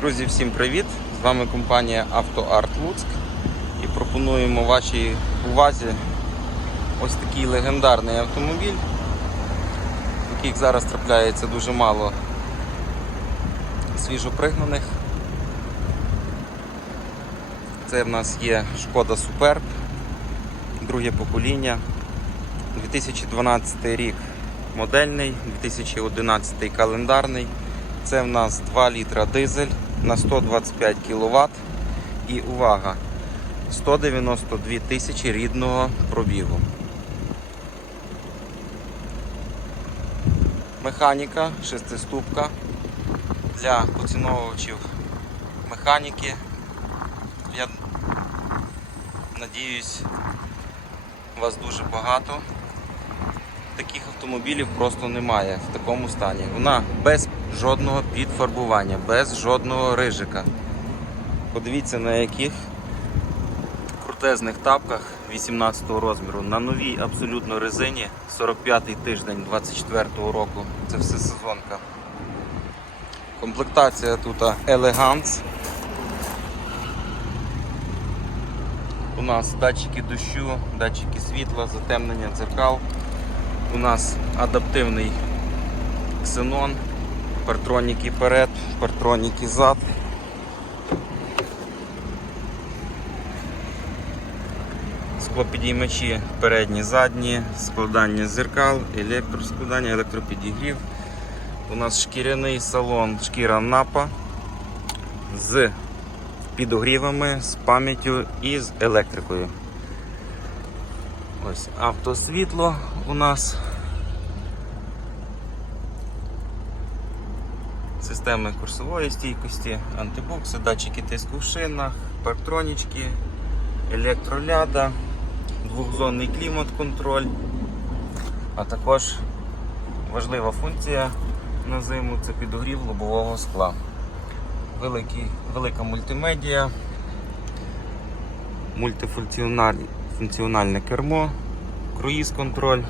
Друзі, всім привіт! З вами компанія «Автоарт Луцьк і пропонуємо вашій увазі ось такий легендарний автомобіль, яких зараз трапляється дуже мало свіжопригнаних. Це в нас є Шкода Superb, друге покоління, 2012 рік модельний, 2011 календарний. Це в нас 2 літра дизель на 125 кВт. І увага! 192 тисячі рідного пробігу. Механіка, шестиступка для поціновувачів механіки. Я надіюсь, вас дуже багато. Таких автомобілів просто немає в такому стані. Вона без жодного підфарбування, без жодного рижика. Подивіться на яких крутезних тапках 18 розміру, на новій абсолютно резині 45-й тиждень 24-го року. Це все сезонка. Комплектація тут Elegance. У нас датчики дощу, датчики світла, затемнення дзеркал. У нас адаптивний ксенон, партроніки перед, партроніки зад. Склопідіймачі передні, задні, складання зеркал, електроскладання, електропідігрів. У нас шкіряний салон, шкіра напа з підогрівами, з пам'яттю і з електрикою. Ось автосвітло у нас. Системи курсової стійкості, антибокси, датчики тиску в шинах, парктронічки, електроляда, двохзонний клімат-контроль, а також важлива функція на зиму це підогрів лобового скла. Великий, велика мультимедіа, мультифункціональний функціональне кермо, круїз контроль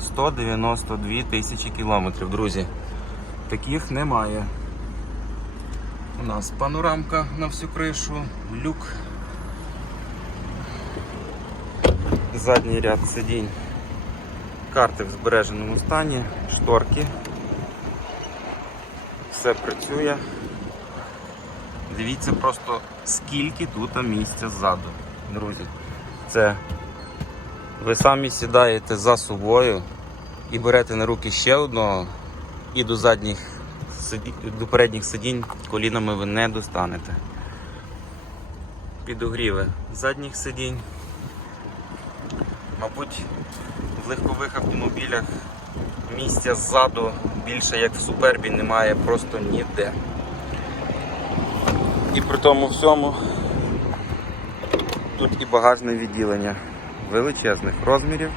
192 тисячі кілометрів, друзі. Таких немає. У нас панорамка на всю кришу, люк, задній ряд сидінь, карти в збереженому стані, шторки. Все працює. Дивіться просто скільки тут місця ззаду, друзі. Це ви самі сідаєте за собою і берете на руки ще одного, і до задніх до передніх сидінь колінами ви не достанете. Підогріви задніх сидінь. Мабуть, в легкових автомобілях місця ззаду більше як в супербі немає просто ніде. І при тому всьому Тут і багажне відділення величезних розмірів.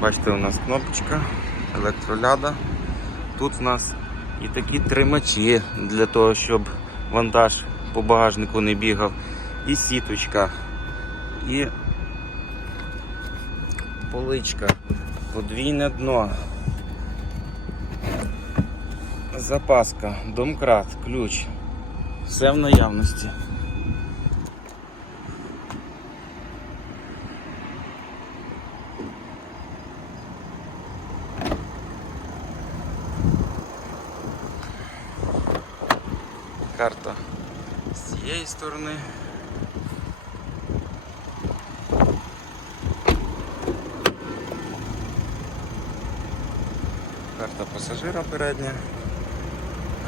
Бачите, у нас кнопочка, електроляда. Тут у нас і такі тримачі для того, щоб вантаж по багажнику не бігав, і сіточка, і поличка, подвійне дно, запаска, домкрат, ключ. Все в наявності. Карта з цієї сторони. Карта пасажира передня.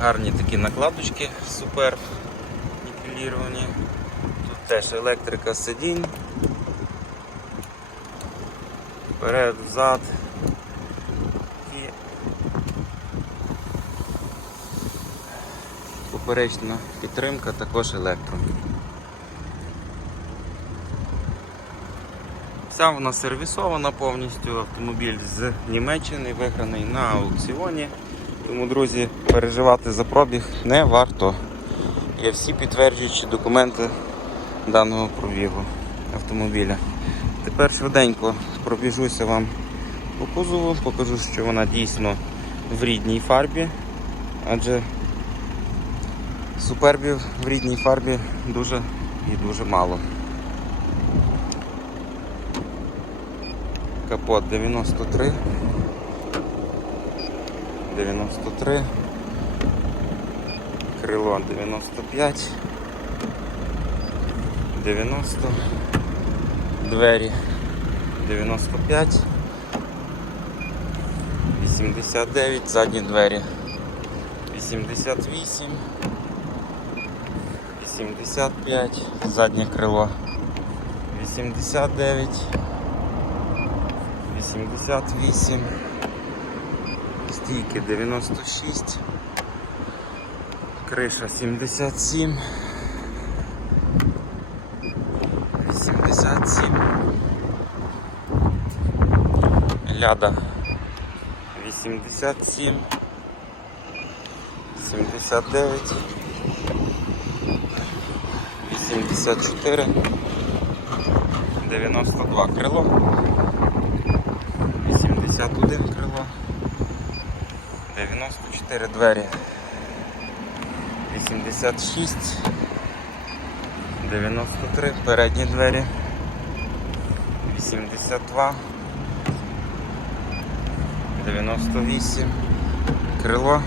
Гарні такі накладочки супер нікеліровані. Тут теж електрика сидінь. Вперед, взад. І поперечна підтримка, також електро. Вся вона сервісована повністю, автомобіль з Німеччини, виграний на аукціоні. Тому, друзі, переживати за пробіг не варто. Є всі підтверджуючі документи даного пробігу автомобіля. Тепер швиденько пробіжуся вам по кузову, покажу, що вона дійсно в рідній фарбі. Адже супербів в рідній фарбі дуже і дуже мало. Капот 93. 93. Крило 95. 90. Двері 95. 89. Задні двері 88. 85. Заднє крило 89. 88. Стійки 96. Криша 77. 87. Ляда 87. 79. 84. 92 крило. 81 крило. 94 двері. 86. 93 передні двері. 82. 98. Крило.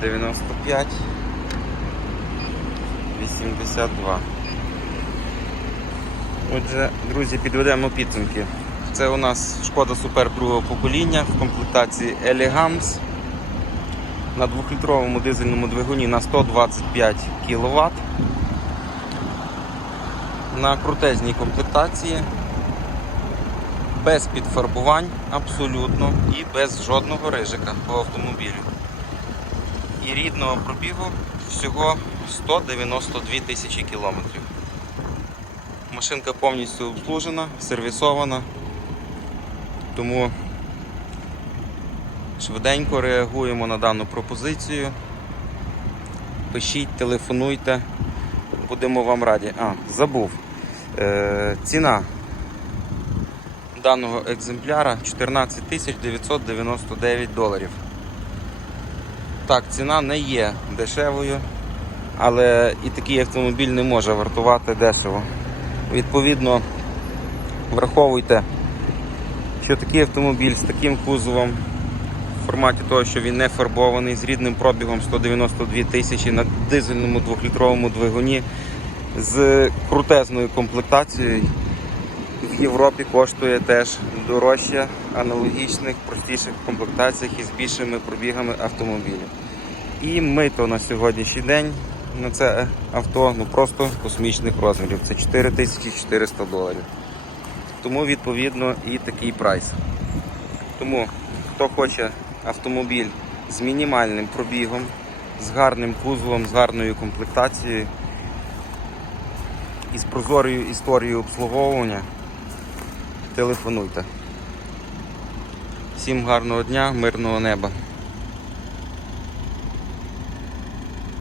95. 82. Отже, друзі, підведемо підсумки. Це у нас шкода Супер другого покоління в комплектації Elegance на 2-літровому дизельному двигуні на 125 кВт. На крутезній комплектації без підфарбувань абсолютно і без жодного рижика по автомобілю. І рідного пробігу всього 192 тисячі кілометрів. Машинка повністю обслужена, сервісована, тому швиденько реагуємо на дану пропозицію. Пишіть, телефонуйте, будемо вам раді. А, забув. Е, ціна даного екземпляра 14 999 доларів. Так, ціна не є дешевою, але і такий автомобіль не може вартувати дешево. Відповідно, враховуйте, що такий автомобіль з таким кузовом, в форматі того, що він не фарбований, з рідним пробігом 192 тисячі на дизельному 2-літровому двигуні, з крутезною комплектацією Європі коштує теж дорожче аналогічних, простіших комплектаціях і з більшими пробігами автомобілів. І мито на сьогоднішній день на це авто ну просто космічних розмірів. Це 4400 доларів. Тому відповідно і такий прайс. Тому хто хоче автомобіль з мінімальним пробігом, з гарним кузовом, з гарною комплектацією і з прозорою історією обслуговування, телефонуйте. Всім гарного дня, мирного неба.